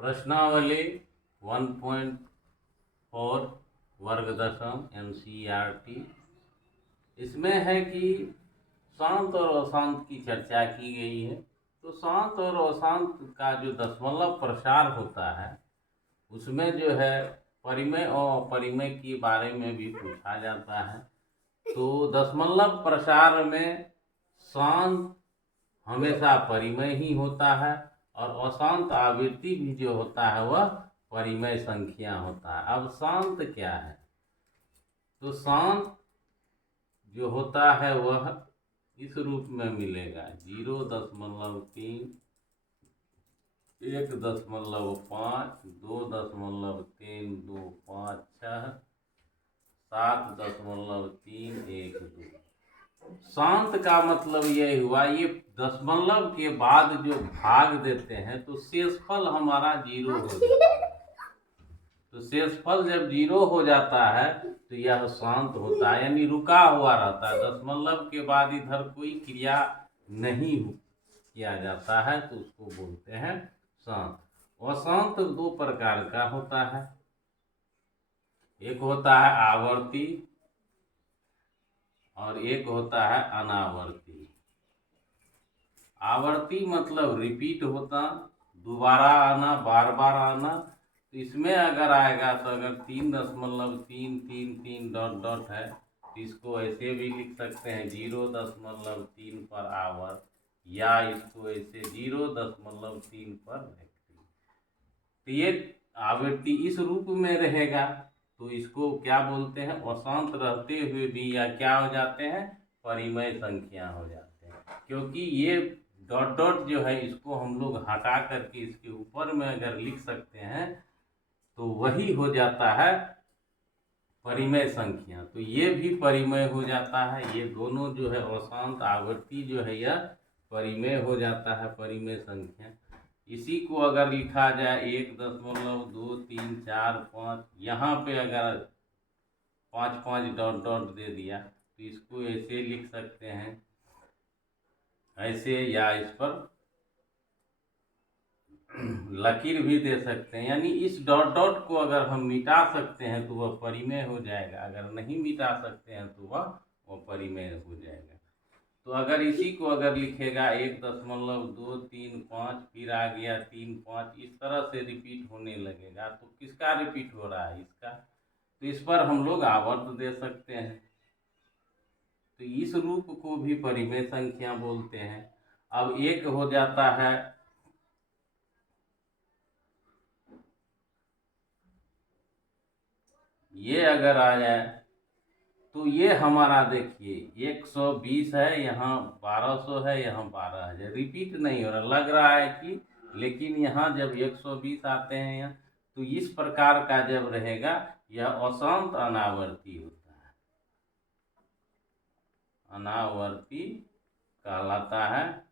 प्रश्नावली 1.4 वर्ग दशम NCERT। इसमें है कि शांत और अशांत की चर्चा की गई है। तो शांत और अशांत का जो दशमलव प्रसार होता है उसमें जो है परिमेय और अपरिमेय के बारे में भी पूछा जाता है। तो दशमलव प्रसार में शांत हमेशा परिमेय ही होता है और अशांत आवृत्ति भी जो होता है वह परिमेय संख्या होता है। अब शांत क्या है? तो शांत जो होता है वह इस रूप में मिलेगा 0.3, 1.5, 2.325, 7.312। शांत का मतलब यह हुआ, ये दशमलव के बाद जो भाग देते हैं तो शेषफल हमारा 0 हो जाता है। तो शेषफल जब 0 हो जाता है तो यह शांत होता है, यानी रुका हुआ रहता है। दशमलव के बाद इधर कोई क्रिया नहीं किया जाता है तो उसको बोलते हैं शांत। अशांत दो प्रकार का होता है, एक होता है आवर्ती और एक होता है अनावर्ती। आवर्ती मतलब रिपीट होता, दोबारा आना, बार बार आना। तो इसमें अगर आएगा तो अगर 3.333 डॉट डॉट है तो इसको ऐसे भी लिख सकते हैं 0.3 पर आवर, या इसको ऐसे 0.3 पर व्यक्ति। तो ये आवृत्ति इस रूप में रहेगा तो इसको क्या बोलते हैं? अशांत रहते हुए भी या क्या हो जाते हैं? परिमेय संख्या हो जाते हैं। क्योंकि ये डॉट डॉट जो है इसको हम लोग हटा करके इसके ऊपर में अगर लिख सकते हैं तो वही हो जाता है परिमेय संख्या। तो ये भी परिमेय हो जाता है। ये दोनों जो है अशांत आवृत्ति जो है यह परिमेय हो जाता है, परिमेय संख्या। इसी को अगर लिखा जाए 1.234 यहाँ पे अगर 5 डॉट डॉट दे दिया तो इसको ऐसे लिख सकते हैं, ऐसे, या इस पर लकीर भी दे सकते हैं। यानी इस डॉट डॉट को अगर हम मिटा सकते हैं तो वह परिमेय हो जाएगा, अगर नहीं मिटा सकते हैं तो वह परिमेय हो जाएगा। तो अगर इसी को अगर लिखेगा 1.235 फिर आ गया 3.5, इस तरह से रिपीट होने लगेगा तो किसका रिपीट हो रहा है? इसका। तो इस पर हम लोग आवर्त दे सकते हैं। तो इस रूप को भी परिमेय संख्या बोलते हैं। अब एक हो जाता है ये अगर आ जाए तो ये हमारा देखिए 120 है, यहाँ 1200 है, यहाँ 12,000। रिपीट नहीं हो रहा, लग रहा है कि, लेकिन यहाँ जब 120 आते हैं यहाँ तो इस प्रकार का जब रहेगा यह अशांत अनावर्ती होता है, अनावर्ती कहलाता है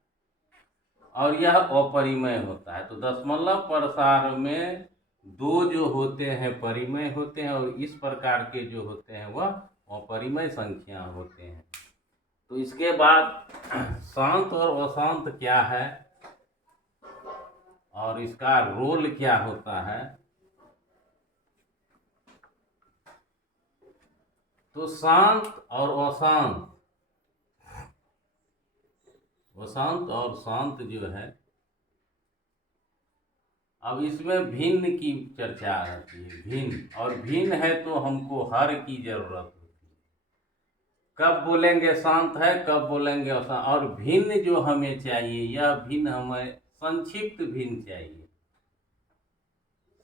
और यह अपरिमेय होता है। तो दशमलव प्रसार में दो जो होते हैं परिमेय होते हैं और इस प्रकार के जो होते हैं वह अपरिमेय संख्या होते हैं। तो इसके बाद शांत और अशांत क्या है और इसका रोल क्या होता है? तो शांत और अशांत, अशांत और शांत जो है, अब इसमें भिन्न की चर्चा आती है। भिन्न, और भिन्न है तो हमको हर की जरूरत होती है। कब बोलेंगे शांत है, कब बोलेंगे अशांत। और भिन्न जो हमें चाहिए यह भिन्न हमें संक्षिप्त भिन्न चाहिए।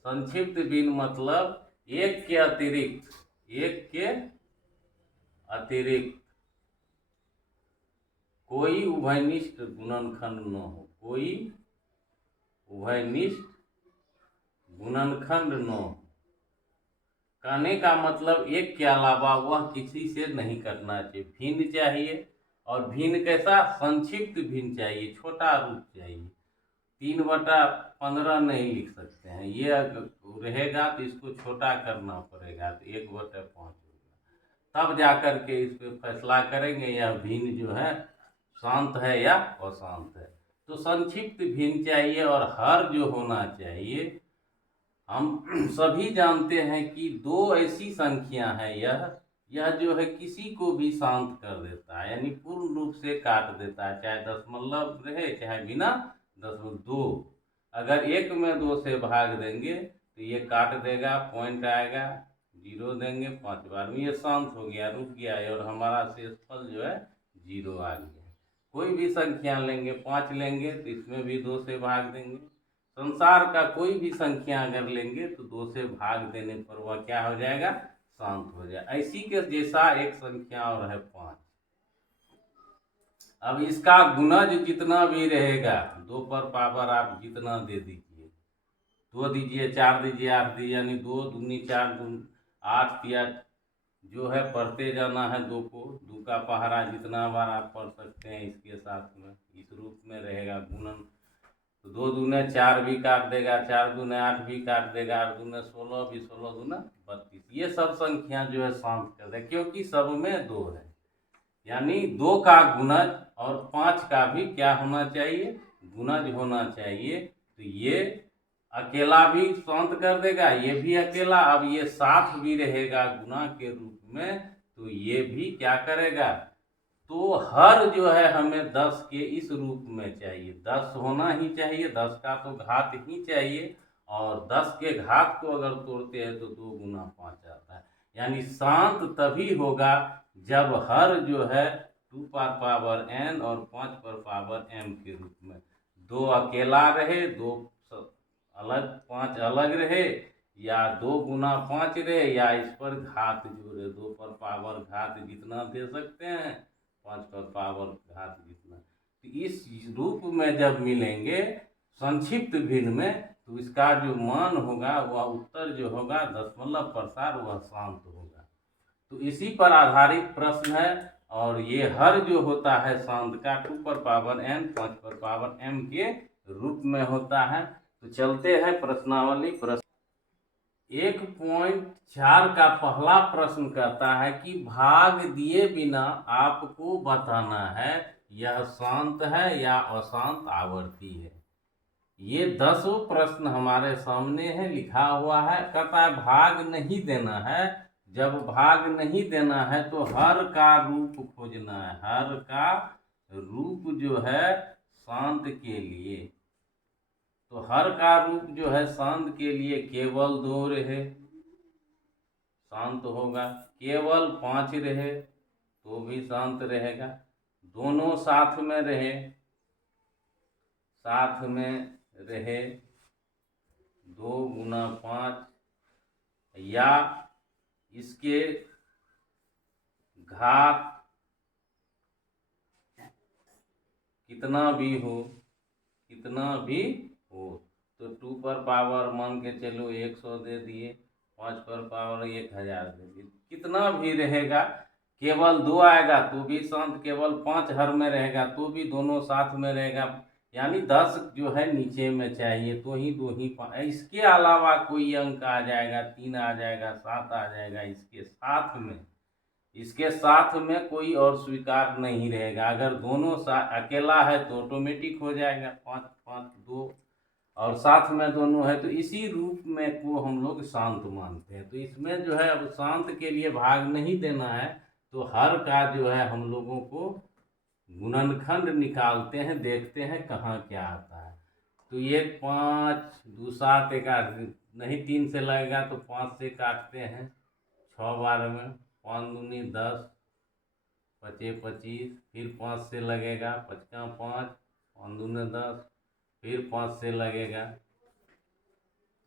संक्षिप्त भिन्न मतलब एक के अतिरिक्त, एक के अतिरिक्त कोई उभयनिष्ठ गुणनखंड न हो, कोई उभयनिष्ठ गुणनखंड न हो। कहने का मतलब एक के अलावा वह किसी से नहीं करना चाहिए। भिन्न चाहिए, और भिन्न कैसा? संक्षिप्त भिन्न चाहिए, छोटा रूप चाहिए। 3/15 नहीं लिख सकते हैं, ये अगर रहेगा तो इसको छोटा करना पड़ेगा तो 1/5 होगा, तब जाकर के इस पर फैसला करेंगे यह भिन्न जो है शांत है या अशांत है। तो संक्षिप्त भिन्न चाहिए और हर जो होना चाहिए हम सभी जानते हैं कि दो ऐसी संख्या है, यह जो है किसी को भी शांत कर देता है, यानी पूर्ण रूप से काट देता है, चाहे दशमलव रहे चाहे बिना दशमलव। दो अगर एक में दो से भाग देंगे तो ये काट देगा, पॉइंट आएगा, जीरो देंगे, 5 बार में ये शांत हो गया, रुक गया, और हमारा शेषफल जो है जीरो आ गया। कोई भी संख्या लेंगे, 5 लेंगे तो इसमें भी 2 से भाग देंगे। संसार का कोई भी संख्या अगर लेंगे तो 2 से भाग देने पर वह क्या हो जाएगा, शांत हो जाए। ऐसी के जैसा एक संख्या और है 5। अब इसका गुणज जितना भी रहेगा, 2 पर पावर आप जितना दे दीजिए, 2 दीजिए, 4 दीजिए, 8 दीजिए, यानी 2 दूनी 4 8 या जो है पढ़ते जाना है 2 को, 2 का पहाड़ा जितना बार आप पढ़ सकते हैं इसके साथ में, इस रूप में रहेगा गुणन। तो 2 दूने 4 भी काट देगा, 4 दूने 8 भी काट देगा, 8 दूने 16 भी, 16 दूना 32। ये सब संख्या जो है शांत कर देगा, क्योंकि सब में 2 है, यानी 2 का गुणज और 5 का भी क्या होना चाहिए, गुणज होना चाहिए। तो ये अकेला भी शांत कर देगा, ये भी अकेला, अब ये साथ भी रहेगा गुणा के रूप में, तो ये भी क्या करेगा। तो हर जो है हमें 10 के इस रूप में चाहिए, 10 होना ही चाहिए, 10 का तो घात ही चाहिए, और 10 के घात को अगर तोड़ते हैं तो 2 गुना 5 आता है। यानी शांत तभी होगा जब हर जो है 2 पर पावर n और 5 पर पावर m के रूप में, 2 अकेला रहे, 2 अलग, 5 अलग रहे, या 2 गुना 5 रहे, या इस पर घात जोड़े, 2 पर पावर घात जितना दे सकते हैं, 5 पर पावर घात जितना। तो इस रूप में जब मिलेंगे संक्षिप्त भिन्न में, तो इसका जो मान होगा वह उत्तर जो होगा दशमलव प्रसार वह शांत होगा। तो इसी पर आधारित प्रश्न है, और ये हर जो होता है शांत का 2 पर पावर n 5 पर पावर m के रूप में होता है। तो चलते हैं प्रश्नावली। प्रश्न 1.4 का पहला प्रश्न कहता है कि भाग दिए बिना आपको बताना है यह शांत है या अशांत आवर्ती है। ये 10 प्रश्न हमारे सामने है, लिखा हुआ है, कहता है भाग नहीं देना है। जब भाग नहीं देना है तो हर का रूप खोजना है, हर का रूप जो है शांत के लिए। तो हर का रूप जो है शांत के लिए केवल 2 रहे, शांत होगा, केवल 5 रहे तो भी शांत रहेगा, दोनों साथ में रहे, साथ में रहे 2 गुना 5, या इसके घात कितना भी हो, कितना भी हो, तो 2 पर पावर मान के चलो 100 दे दिए, 5 पर पावर 1000 दे दिए, कितना भी रहेगा, केवल 2 आएगा तो भी शांत, केवल 5 हर में रहेगा तो भी दोनों साथ में रहेगा, यानी 10 जो है नीचे में चाहिए तो ही 2 ही 5, इसके अलावा कोई अंक आ जाएगा, 3 आ जाएगा, 7 आ जाएगा, इसके साथ में कोई और स्वीकार नहीं रहेगा। अगर दोनों अकेला है तो ऑटोमेटिक हो जाएगा 5 5 2, और साथ में दोनों है तो इसी रूप में को हम लोग शांत मानते हैं। तो इसमें जो है अब शांत के लिए भाग नहीं देना है, तो हर का जो है हम लोगों को गुणनखंड निकालते हैं, देखते हैं कहाँ क्या आता है। तो ये 5 2 7 1 8 नहीं, 3 से लगेगा तो 5 से काटते हैं, 6 बार में 5 दूनी 10, 5 25, फिर 5 से लगेगा, 5 का 5, 5 दूने 10, फिर 5 से लगेगा।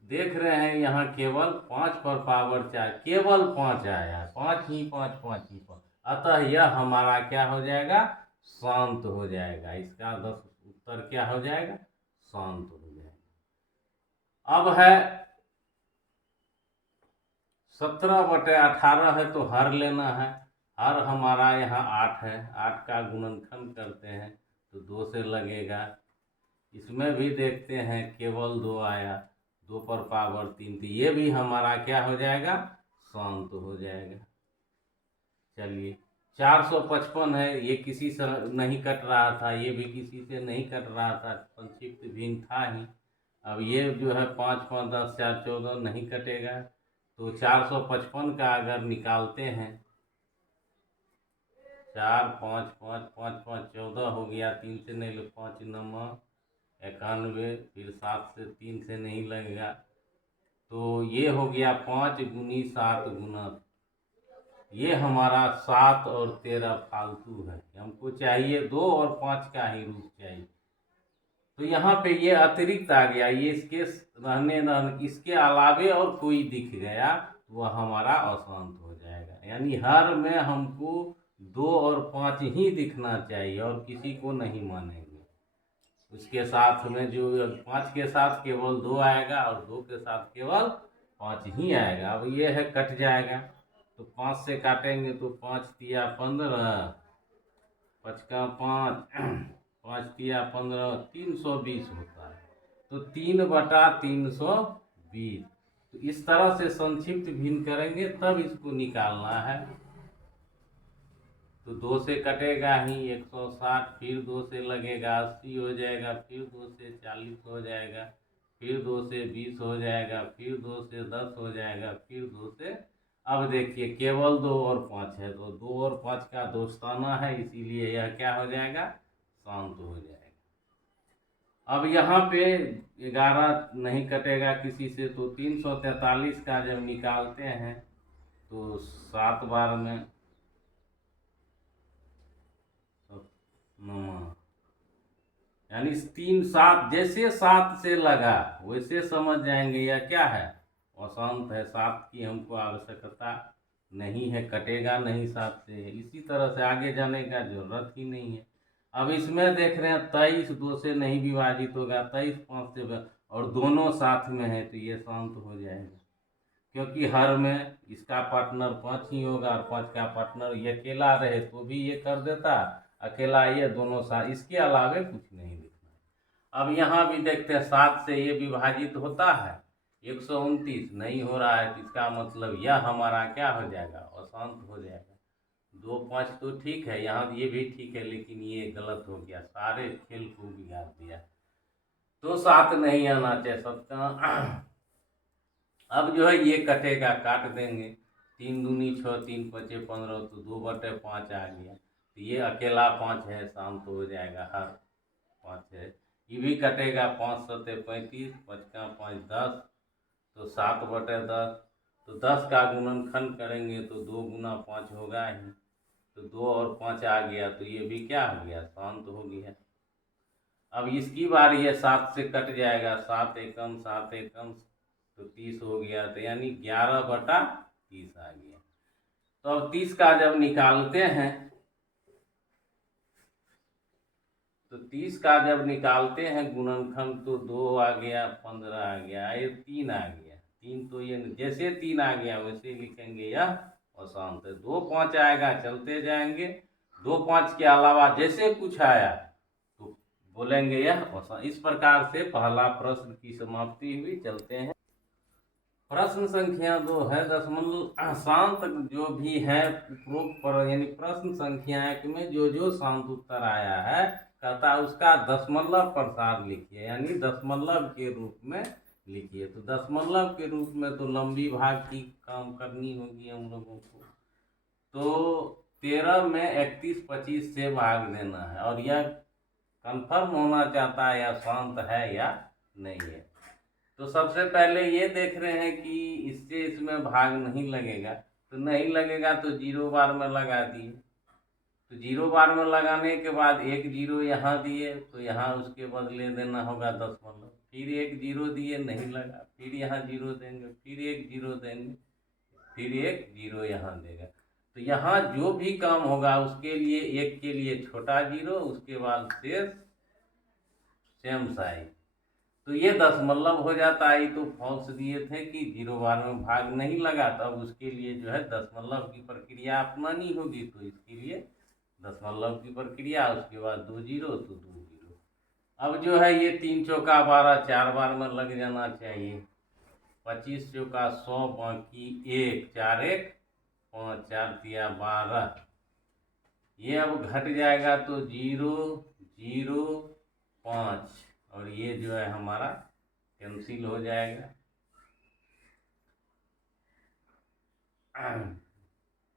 देख रहे हैं यहाँ केवल 5 पर पावर 4, केवल 5 आया, 5 ही 5 5 ही 5, अतः यह हमारा क्या हो जाएगा, शांत हो जाएगा। इसका 10 उत्तर क्या हो जाएगा, शांत हो जाएगा। अब है 17/18 है तो हर लेना है, हर हमारा यहाँ 8 है, 8 का गुणनखंड करते हैं तो 2 से लगेगा। इसमें भी देखते हैं केवल 2 आया, 2 पर पावर 3, तो ये भी हमारा क्या हो जाएगा, शांत हो जाएगा। चलिए 455 है, ये किसी से नहीं कट रहा था, ये भी किसी से नहीं कट रहा था, संक्षिप्त भिन्न था ही, अब ये जो है 5 5 10 4 14 नहीं कटेगा, तो 455 का अगर निकालते हैं, 4 5 5 5 5 14 हो गया, 3 से नहीं, 5 9 91, फिर 7 से 3 से नहीं लगेगा, तो ये हो गया 5 गुनी 7 गुना, ये हमारा 7 और 13 फालतू है, हमको चाहिए 2 और 5 का ही रूप चाहिए। तो यहाँ पे ये अतिरिक्त आ गया, ये इसके रहने इसके अलावे और कोई दिख गया तो वह हमारा अशांत हो जाएगा। यानी हर में हमको 2 और 5 ही दिखना चाहिए और किसी को नहीं मानेंगे। उसके साथ में जो 5 के साथ केवल 2 आएगा और 2 के साथ केवल 5 ही आएगा। अब ये है कट जाएगा, तो 5 से काटेंगे तो 5 तिया 15, 5 का 5, 5 तिया 15, 320 होता है। तो 3/320। तो इस तरह से संक्षिप्त भिन्न करेंगे तब इसको निकालना है। तो 2 से कटेगा ही 160, फिर 2 से लगेगा 80 हो जाएगा, फिर 2 से 40 हो जाएगा, फिर 2 से 20 हो जाएगा, फिर 2 से 10 हो जाएगा, फिर 2 से, अब देखिए केवल 2 और 5 है, तो 2 और 5 का दोस्ताना है, इसीलिए यह क्या हो जाएगा, शांत हो जाएगा। अब यहाँ पे 11 नहीं कटेगा किसी से, तो 343 का जब निकालते हैं तो 7 बार में 9, यानी 3 7, जैसे 7 से लगा वैसे समझ जाएंगे यह क्या है, अशांत है, 7 की हमको आवश्यकता नहीं है, कटेगा नहीं 7 से, इसी तरह से आगे जाने का जरूरत ही नहीं है। अब इसमें देख रहे हैं 23 2 से नहीं विभाजित होगा, 23 5 से, और दोनों साथ में है तो ये शांत हो जाएगा, क्योंकि हर में इसका पार्टनर 5 ही होगा और 5 का पार्टनर ये अकेला रहे तो भी ये कर देता, अकेला ये दोनों साथ, इसके अलावे कुछ नहीं दिखना। अब यहाँ भी देखते हैं 7 से ये विभाजित होता है, 129 नहीं हो रहा है, तो इसका मतलब यह हमारा क्या हो जाएगा, अशांत हो जाएगा। 2 5 तो ठीक है, यहाँ ये भी ठीक है, लेकिन ये गलत हो गया, सारे खेल को बिगाड़ दिया, तो 7 नहीं आना चाहिए सबका। अब जो है ये कटेगा, काट देंगे, 3 दूनी 6, 3 5 15, तो 2/5 आ गया, तो ये अकेला 5 है, शांत हो जाएगा, हर 5 है। ये भी कटेगा, 5 7 35, 5 का 5 10, तो 7/10, तो 10 का गुणनखंड करेंगे तो 2 गुना 5 होगा ही, तो 2 और 5 आ गया, तो ये भी क्या हो गया, शांत हो गया। अब इसकी बारी है, 7 से कट जाएगा, 7 एकम 7 एकम, तो 30 हो गया, तो यानी 11/30 आ गया। तो अब 30 का जब निकालते हैं, तो 30 का जब निकालते हैं गुणनखंड, तो 2 आ गया, 15 आ गया, ये 3 आ गया, 3 तो ये जैसे 3 आ गया वैसे लिखेंगे यह अशांत है। 2 5 आएगा, चलते जाएंगे, 2 5 के अलावा जैसे कुछ आया तो बोलेंगे यह अशांत। इस प्रकार से पहला प्रश्न की समाप्ति हुई। चलते हैं प्रश्न संख्या 2 है, दशमलव शांत जो भी है उपरोक्त पर, यानी प्रश्न संख्या 1 में जो जो शांत उत्तर आया है, कहता है उसका दशमलव प्रसार लिखिए, यानी दशमलव के रूप में लिखिए। तो दशमलव के रूप में तो लंबी भाग की काम करनी होगी हम लोगों को, तो 13 में 31 25 से भाग देना है, और यह कंफर्म होना चाहता है या शांत है या नहीं है। तो सबसे पहले ये देख रहे हैं कि इससे इसमें भाग नहीं लगेगा, तो नहीं लगेगा तो 0 बार में लगा दिए, तो 0 बार में लगाने के बाद 1 0 यहाँ दिए, तो यहाँ उसके बदले देना होगा दशमलव, फिर 1 0 दिए, नहीं लगा, फिर यहाँ 0 देंगे, फिर 1 0 देंगे, फिर 1 0 यहाँ देगा। तो यहाँ जो भी काम होगा उसके लिए 1 के लिए छोटा 0, उसके बाद शेष सेम साइज, तो ये दशमलव हो जाता है। तो फॉल्स दिए थे कि 0 बार में भाग नहीं लगा, तब उसके लिए जो है दशमलव की प्रक्रिया अपनानी होगी, तो इसके लिए दशमलव की प्रक्रिया, उसके बाद 2 0 तो 2 0। अब जो है ये 3 चौका 12 4 बार में लग जाना चाहिए, 25 चौका 100, बाकी 1 4 1 5 4 तिया 12, ये अब घट जाएगा तो 0 0 5, और ये जो है हमारा कैंसिल हो जाएगा।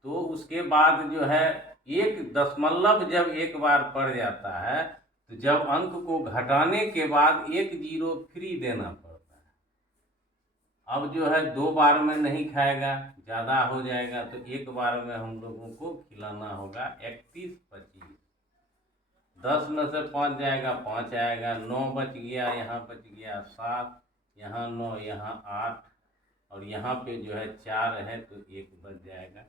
तो उसके बाद जो है एक दशमलव जब एक बार पड़ जाता है तो जब अंक को घटाने के बाद एक जीरो फ्री देना पड़ता है। अब जो है 2 बार में नहीं खाएगा, ज़्यादा हो जाएगा, तो एक बार में हम लोगों को खिलाना होगा 31, 25। 10 में से 5 जाएगा, 5 आएगा, 9 बच गया, यहाँ बच गया 7, यहाँ 9, यहाँ 8, और यहाँ पे जो है 4 है तो 1 बच जाएगा।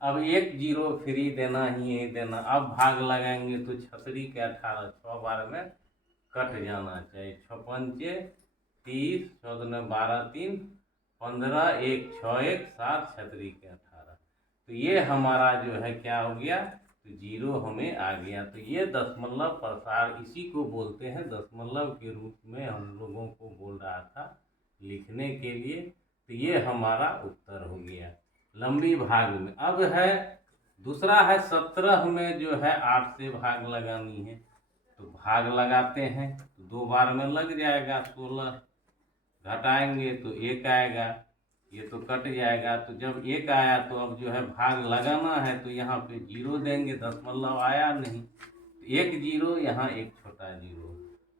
अब एक जीरो फ्री देना ही देना। अब भाग लगाएंगे तो 36 के 18 6 बार में कट जाना चाहिए। 6 पंचे 30, 14 12 3 15, 1 6 1 7, 36 के 18। तो ये हमारा जो है क्या हो गया, तो जीरो हमें आ गया। तो ये दशमलव प्रसार, इसी को बोलते हैं दशमलव के रूप में हम लोगों को बोल रहा था लिखने के लिए। तो ये हमारा उत्तर हो गया लंबी भाग में। अब है दूसरा है 17 में जो है 8 से भाग लगानी है, तो भाग लगाते हैं तो 2 बार में लग जाएगा। 16 घटाएंगे तो 1 आएगा, ये तो कट जाएगा। तो जब 1 आया तो अब जो है भाग लगाना है, तो यहाँ पे जीरो देंगे, दशमलव आया नहीं, तो 1 जीरो, यहाँ 1 छोटा जीरो,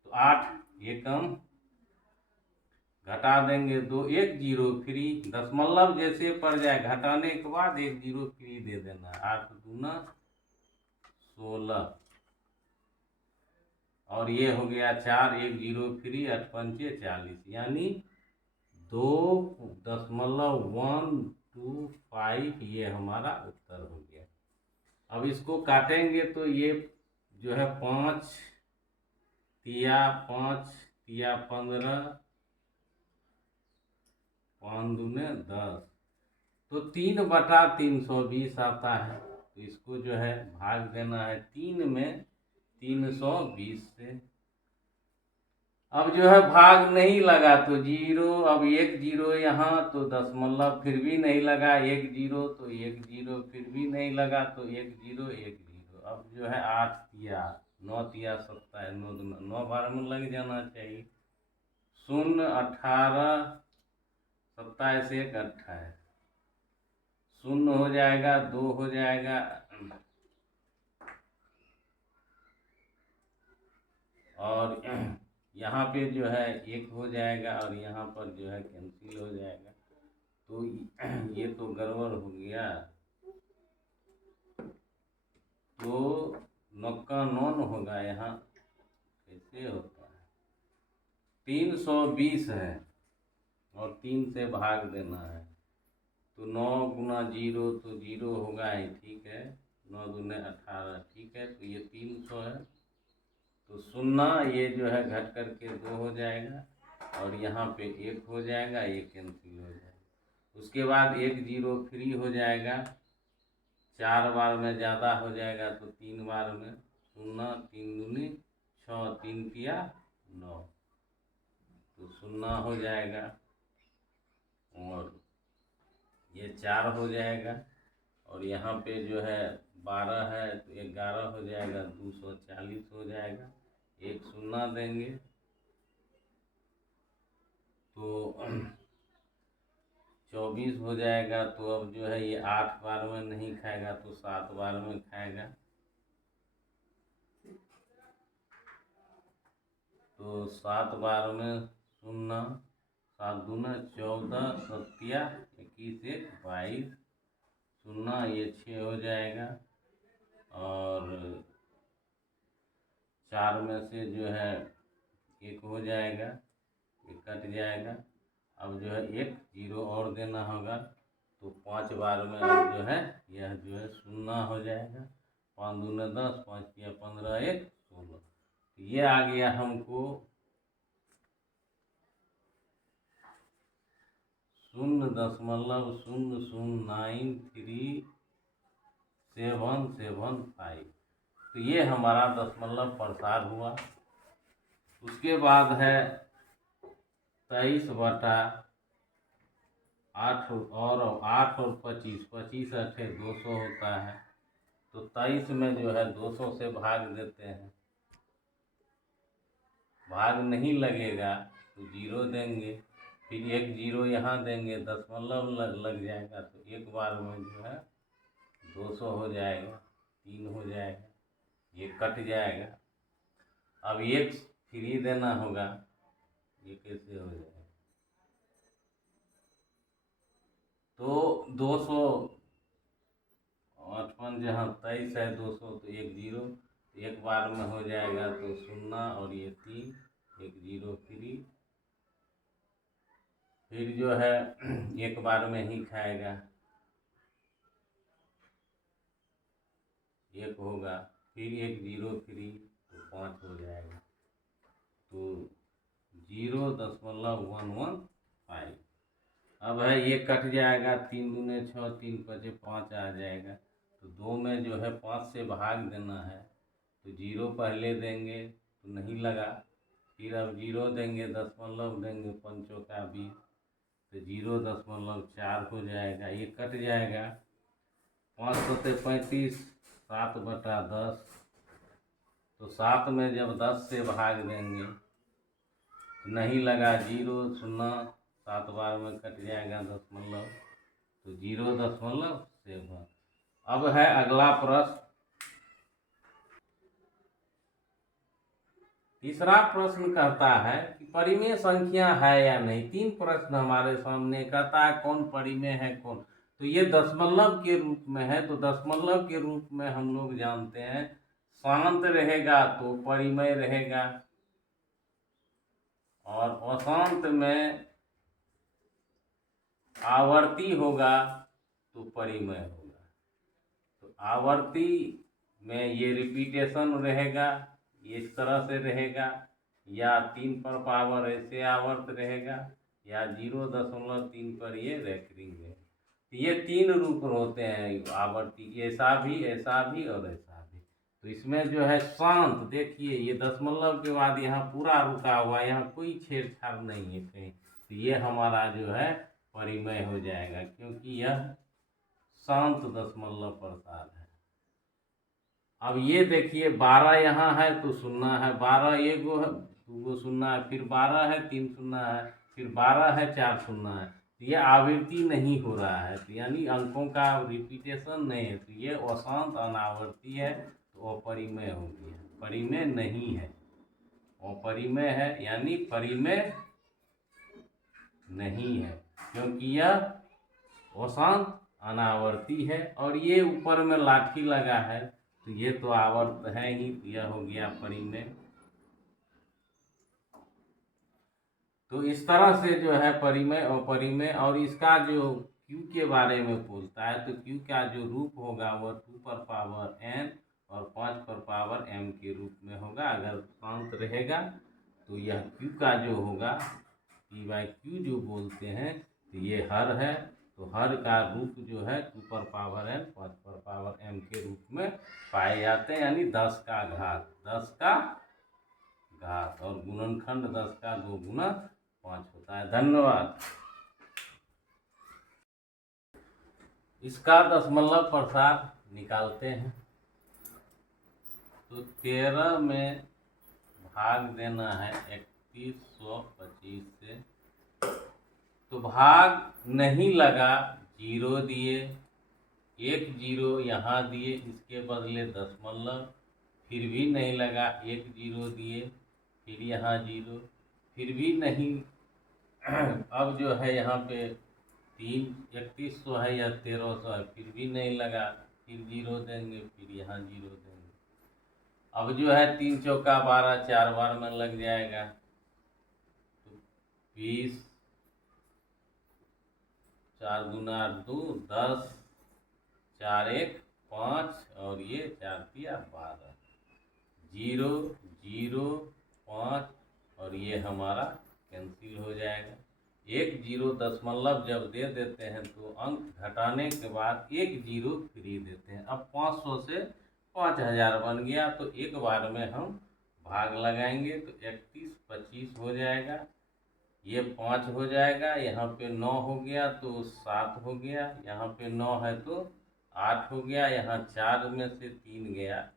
तो 8 एकम घटा देंगे 2, 1 जीरो फ्री। दशमलव जैसे पड़ जाए घटाने के बाद 1 जीरो फ्री दे देना। 8 दूना 16, और ये हो गया 4, 1 जीरो फ्री, 8 पंचे 40, यानी 2.125 ये हमारा उत्तर हो गया। अब इसको काटेंगे तो ये जो है 5 तिया 5 तिया 15, 5 दूने 10, तो 3/320 आता है। तो इसको जो है भाग देना है 3 में 320 से। अब जो है भाग नहीं लगा तो जीरो, अब 1 जीरो यहाँ तो दशमलव फिर भी नहीं लगा, 1 जीरो तो 1 जीरो फिर भी नहीं लगा, तो 1 जीरो 1 जीरो। अब जो है 8 तिया 9 तिया 27, 9 बार में लग जाना चाहिए। 0 18 27 1 28, 0 हो जाएगा, 2 हो जाएगा, और यहाँ पे जो है 1 हो जाएगा, और यहाँ पर जो है कैंसिल हो जाएगा। तो ये तो गड़बड़ हो गया। तो 9 का 9 होगा, यहाँ कैसे होता है, 320 है और 3 से भाग देना है, तो 9 गुना जीरो तो जीरो होगा ही, ठीक है। 9 दूने 18, ठीक है। तो ये 300 है, तो 0 ये जो है घट करके 2 हो जाएगा, और यहाँ पे 1 हो जाएगा, ये कैंसिल हो जाएगा। उसके बाद 1 जीरो फ्री हो जाएगा, 4 बार में ज़्यादा हो जाएगा तो 3 बार में, 0 3 दूनी 6, 3 तिया 9, तो 0 हो जाएगा, और ये 4 हो जाएगा, और यहाँ पे जो है 12 है तो 11 हो जाएगा, 240 हो जाएगा। 1 0 देंगे तो 24 हो जाएगा। तो अब जो है ये 8 बार में नहीं खाएगा तो 7 बार में खाएगा, तो 7 बार में 0, 7 दूना 14, 7 21 1 22, 0 ये 6 हो जाएगा, और 4 में से जो है 1 हो जाएगा, ये कट जाएगा। अब जो है 1 जीरो और देना होगा, तो 5 बार में अब जो है यह जो है 0 हो जाएगा। 5 दूने 10, 5 तिया 15, 1 16, तो ये आ गया हमको 0.0093775। तो ये हमारा दशमलव प्रसार हुआ। उसके बाद है 23/8 और 8 और 25, 25 8 200 होता है, तो 23 में जो है 200 से भाग देते हैं, भाग नहीं लगेगा तो 0 देंगे, फिर एक 0 यहाँ देंगे, दशमलव लग जाएगा, तो एक बार में जो है 200 हो जाएगा, 3 हो जाएगा, ये कट जाएगा। अब एक फ्री देना होगा, ये कैसे हो जाएगा? तो 200 8 जहाँ 23 है, 200 तो एक 0, एक बार में हो जाएगा, तो 0 और ये 3, एक 0 फ्री, फिर जो है एक बार में ही खाएगा, एक होगा, फिर एक 0 फ्री, तो 5 हो जाएगा, तो 0.115। अब है ये कट जाएगा, 3 दूने 6, 3 5 5 आ जाएगा, तो 2 में जो है 5 से भाग देना है, तो 0 पहले देंगे तो नहीं लगा, फिर अब 0 देंगे, दशमलव देंगे, 5 का 20, तो 0.4 हो जाएगा, ये कट जाएगा, 5 सौ 35, 7/10, तो 7 में जब 10 से भाग देंगे तो नहीं लगा, 0 0, 7 बार में कट जाएगा दशमलव, तो 0.7। अब है अगला प्रश्न, तीसरा प्रश्न कहता है कि परिमेय संख्या है या नहीं। 3 प्रश्न हमारे सामने, कहता है कौन परिमेय है कौन, तो ये दशमलव के रूप में है, तो दशमलव के रूप में हम लोग जानते हैं शांत रहेगा तो परिमेय रहेगा, और अशांत में आवर्ती होगा तो परिमेय होगा। तो आवर्ती में ये रिपीटेशन रहेगा, इस तरह से रहेगा, या 3 पर पावर ऐसे आवर्त रहेगा, या 0.3 पर ये रेकरिंग है। तो ये 3 रूप होते हैं आवर्ती, ऐसा भी और ऐसा भी। तो इसमें जो है शांत, देखिए ये दशमलव के बाद यहाँ पूरा रुका हुआ, यहाँ कोई छेड़छाड़ नहीं है कहीं, तो ये हमारा जो है परिमेय हो जाएगा, क्योंकि यह शांत दशमलव प्रसार है। अब ये देखिए 12 यहाँ है तो 0 है, 12 एक गो है, 2 गो 0 है, फिर 12 है, 3 0 है, फिर 12 है, 4 0 है, तो ये आवृत्ति नहीं हो रहा है, तो यानी अंकों का रिपीटेशन नहीं है, तो ये अशांत अनावर्ती है, तो अपरिमेय हो गया, परिमेय नहीं है, अपरिमेय है, यानी परिमेय नहीं है, क्योंकि यह अशांत अनावर्ती है, और ये ऊपर में लाठी लगा है, तो ये तो आवर्त है ही, यह हो गया परिमेय। तो इस तरह से जो है परिमेय और परिमेय, और इसका जो Q के बारे में बोलता है, तो Q का जो रूप होगा वह 2 पर पावर n और 5 पर पावर m के रूप में होगा। अगर शांत रहेगा तो यह Q का जो होगा P/Q जो बोलते हैं, तो ये हर है, तो हर का रूप जो है 2 पर पावर n 5 पर पावर m के रूप में पाए जाते हैं, यानी 10 का घात, 10 का घात, और गुणनखंड 10 का 2 गुना 5 होता है। धन्यवाद। इसका दशमलव प्रसार निकालते हैं, तो 13 में भाग देना है 3125 से, तो भाग नहीं लगा, 0 दिए, एक 0 यहाँ दिए, इसके बदले दशमलव, फिर भी नहीं लगा, एक 0 दिए, फिर यहाँ 0, फिर भी नहीं। अब जो है यहाँ पे 3100 है या 1300 है, फिर भी नहीं लगा, फिर 0 देंगे, फिर यहाँ 0 देंगे। अब जो है 3 चौका 12, 4 बार में लग जाएगा, तो 20, 4 दूना 2, 10, 4 1 5, और ये 4 3 12, 0 0 5, और ये हमारा कैंसिल हो जाएगा। एक 0 दशमलव जब दे देते हैं तो अंक घटाने के बाद एक 0 फ्री देते हैं। अब 500 से 5000 बन गया, तो एक बार में हम भाग लगाएंगे, तो 3125 हो जाएगा, ये 5 हो जाएगा, यहाँ पे 9 हो गया तो 7 हो गया, यहाँ पे 9 है तो 8 हो गया, यहाँ 4 में से 3 गया,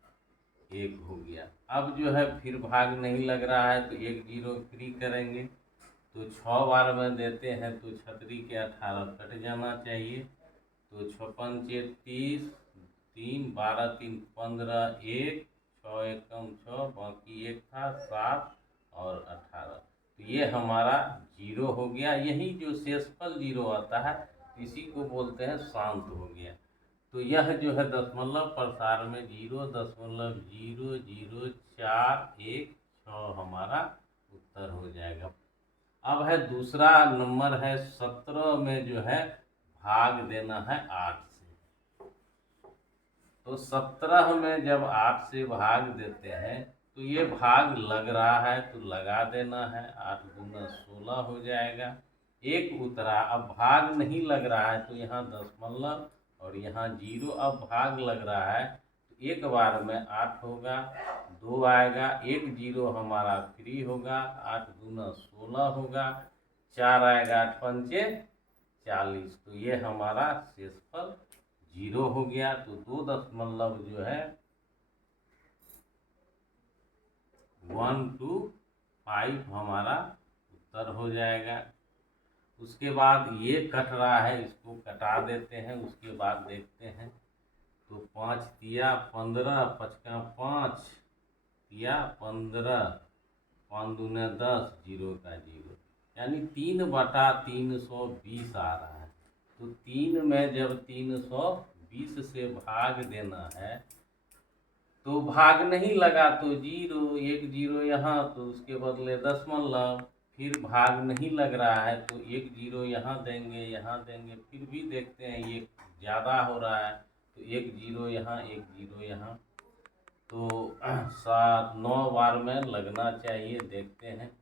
1 हो गया। अब जो है फिर भाग नहीं लग रहा है, तो एक 0 फ्री करेंगे, तो 6 बार में देते हैं तो छतरी के 18 कट जाना चाहिए। तो 6 पंचे 30, 3 12 3 15, 1 6 एकम 6, बाकी 1 था 7 और 18। तो ये हमारा जीरो हो गया। यही जो शेषफल जीरो आता है इसी को बोलते हैं शांत हो गया। तो यह जो है दशमलव प्रसार में 0.00041 हमारा उत्तर हो जाएगा। अब है दूसरा नंबर है 17 में जो है भाग देना है 8 से। तो 17 में जब 8 से भाग देते हैं तो ये भाग लग रहा है तो लगा देना है। 8 दूना 16 हो जाएगा। एक उतरा, अब भाग नहीं लग रहा है तो यहाँ दशमलव और यहाँ जीरो। अब भाग लग रहा है तो एक बार में 8 होगा, 2 आएगा, एक जीरो हमारा फ्री होगा, 8 दूना 16 होगा, 4 आएगा, 8 पंचे 40। तो ये हमारा शेषफल जीरो हो गया। तो 2.5 जो है 125 हमारा उत्तर हो जाएगा। उसके बाद ये कट रहा है, इसको कटा देते हैं। उसके बाद देखते हैं तो 5 तिया 15, 5 का 5 तिया 15, 5 दूने 10, जीरो का जीरो, यानी 3/320 आ रहा है। तो 3 में जब 320 से भाग देना है तो भाग नहीं लगा तो जीरो, एक जीरो यहाँ तो उसके बदले दशमलव। फिर भाग नहीं लग रहा है तो एक जीरो यहाँ देंगे, यहाँ देंगे। फिर भी देखते हैं ये ज़्यादा हो रहा है तो एक जीरो यहाँ, एक जीरो यहाँ। तो 7 9 बार में लगना चाहिए। देखते हैं।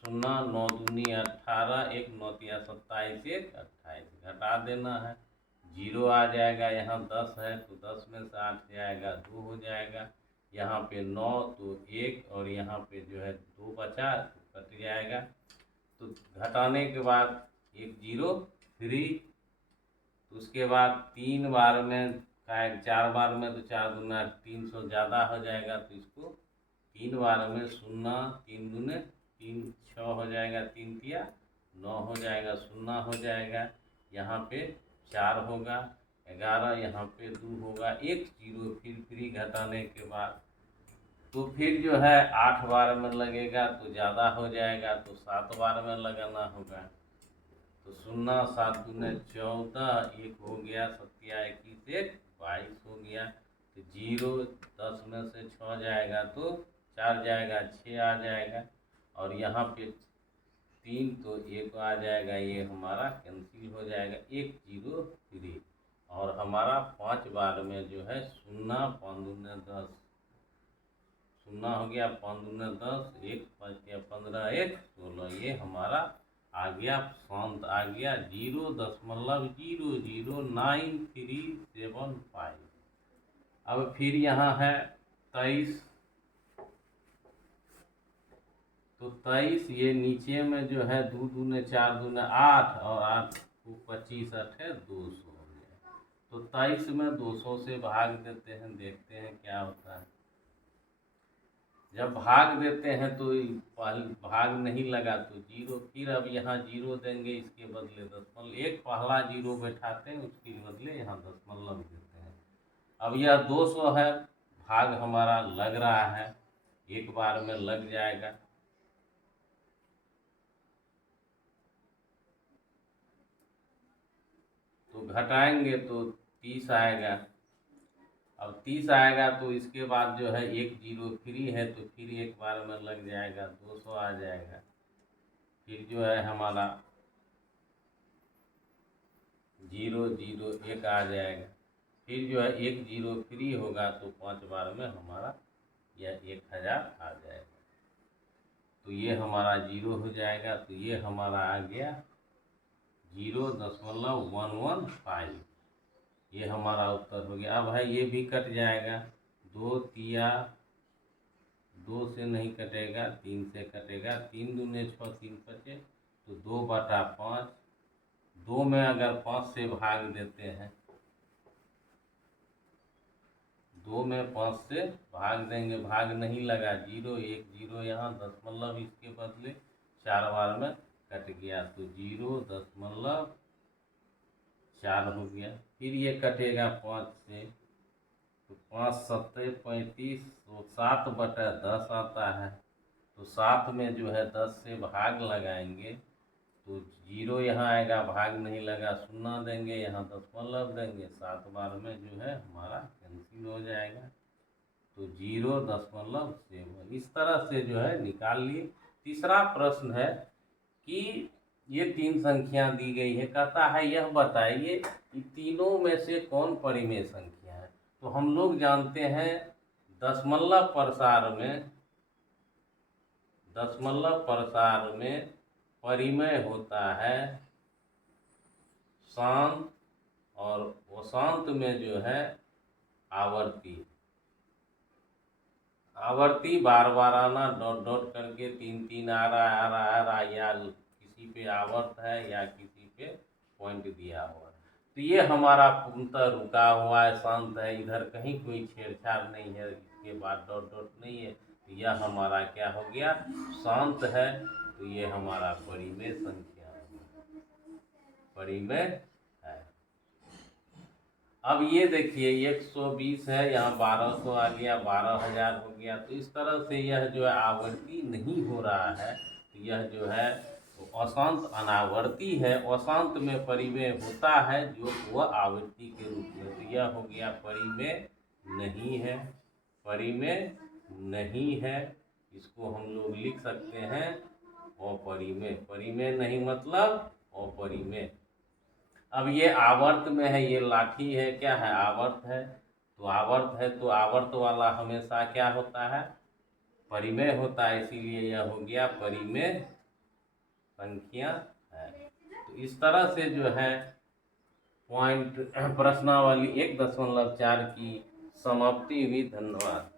0 9 दूनी 18, 1 9 तिया 27, 1 28, घटा देना है। जीरो आ जाएगा। यहाँ 10 है तो 10 में से 8 जाएगा 2 हो जाएगा। यहाँ पे 9 तो 1 और यहाँ पे जो है 2 बचा तो कट जाएगा। तो घटाने के बाद एक जीरो फ्री। उसके बाद 3 बार में का 4 बार में तो 4 दूना 300 ज़्यादा हो जाएगा तो इसको 3 बार में 0 3 दूने 3 6 हो जाएगा, 3 तिया 9 हो जाएगा, 0 हो जाएगा। यहाँ पे 4 होगा, 11, यहाँ पे 2 होगा, एक जीरो फिर फ्री घटाने के बाद। तो फिर जो है 8 बार में लगेगा तो ज़्यादा हो जाएगा तो 7 बार में लगाना होगा। तो 0 7 दूने 14, 1 हो गया, 7 21, 1 22 हो गया। तो जीरो 10 में से 6 जाएगा तो 4 जाएगा, 6 आ जाएगा। और यहाँ पे 3 तो 1 आ जाएगा, ये हमारा कैंसिल हो जाएगा, एक जीरो फ्री। और हमारा 5 बार में जो है 0 5 दूने 10, 0 हो गया, 5 दूने 10, 1 5 या 15, 1 16, ये हमारा आ गया, शांत आ गया 0.0009375। अब फिर यहाँ है 23। तो 23 ये नीचे में जो है 2 दूने 4 दूने 8 और 8 को 25 8 है 200 हो गया। तो 23 में 200 से भाग देते हैं, देखते हैं क्या होता है। जब भाग देते हैं तो भाग नहीं लगा तो जीरो। फिर अब यहाँ जीरो देंगे, इसके बदले दशमलव। एक पहला जीरो बैठाते हैं, उसके बदले यहाँ दशमलव देते हैं। अब यह 200 है, भाग हमारा लग रहा है, एक बार में लग जाएगा। तो घटाएंगे तो 30 आएगा। अब 30 आएगा तो इसके बाद जो है एक जीरो फ्री है तो फिर एक बार में लग जाएगा, 200 आ जाएगा। फिर जो है हमारा 0 0 1 आ जाएगा। फिर जो है एक जीरो फ्री होगा तो 5 बार में हमारा यह 1000 आ जाएगा। तो ये हमारा जीरो हो जाएगा। तो ये हमारा आ गया 0.115। ये हमारा उत्तर हो गया। अब है ये भी कट जाएगा। 2 तिया 2 से नहीं कटेगा, 3 से कटेगा। 3 दूने 6, 3 बचे तो 2/5। 2 में अगर 5 से भाग देते हैं, 2 में 5 से भाग देंगे, भाग नहीं लगा, जीरो, एक जीरो यहाँ, दशमलव इसके बदले 4 बार में कट गया तो 0.4 हो गया। फिर ये कटेगा 5 से तो 5 7 35 तो 7/10 आता है। तो 7 में जो है 10 से भाग लगाएंगे तो 0 यहाँ आएगा, भाग नहीं लगा, 0 देंगे, यहाँ 10 देंगे, 7 बार में जो है हमारा कैंसिल हो जाएगा। तो 0.7 इस तरह से जो है निकाल लिए। तीसरा प्रश्न है कि ये 3 संख्या दी गई है, कहता है यह बताइए कि तीनों में से कौन परिमेय संख्या है। तो हम लोग जानते हैं दशमलव प्रसार में परिमेय होता है शांत, और अशांत में जो है आवर्ती। आवर्ती बार बार आना, डॉट डॉट करके 3 आ रहा या किसी पे आवर्त है या किसी पे पॉइंट दिया हुआ है। तो ये हमारा पूर्णतः रुका हुआ है, शांत है, इधर कहीं कोई छेड़छाड़ नहीं है, इसके बाद डॉट डॉट नहीं है, तो यह हमारा क्या हो गया, शांत है। तो ये हमारा परिमेय संख्या परिमेय है। अब ये देखिए 120 है, यहाँ 1200 आ गया, 12,000 हो गया। तो इस तरह से यह जो है आवर्ती नहीं हो रहा है, तो यह जो है अशांत अनावर्ती है। अशांत में परिमेय होता है जो वह आवृत्ति के रूप में, तो यह हो गया परिमेय नहीं है, परिमेय नहीं है। इसको हम लोग लिख सकते हैं अपरिमेय। परिमेय नहीं मतलब अपरिमेय। अब ये आवर्त में है, ये लाठी है, क्या है, आवर्त है। तो आवर्त है तो आवर्त वाला हमेशा क्या होता है, परिमेय होता है, इसीलिए यह हो गया परिमेय संख्या है। तो इस तरह से जो है पॉइंट प्रश्नावली 1.4 की समाप्ति हुई। धन्यवाद।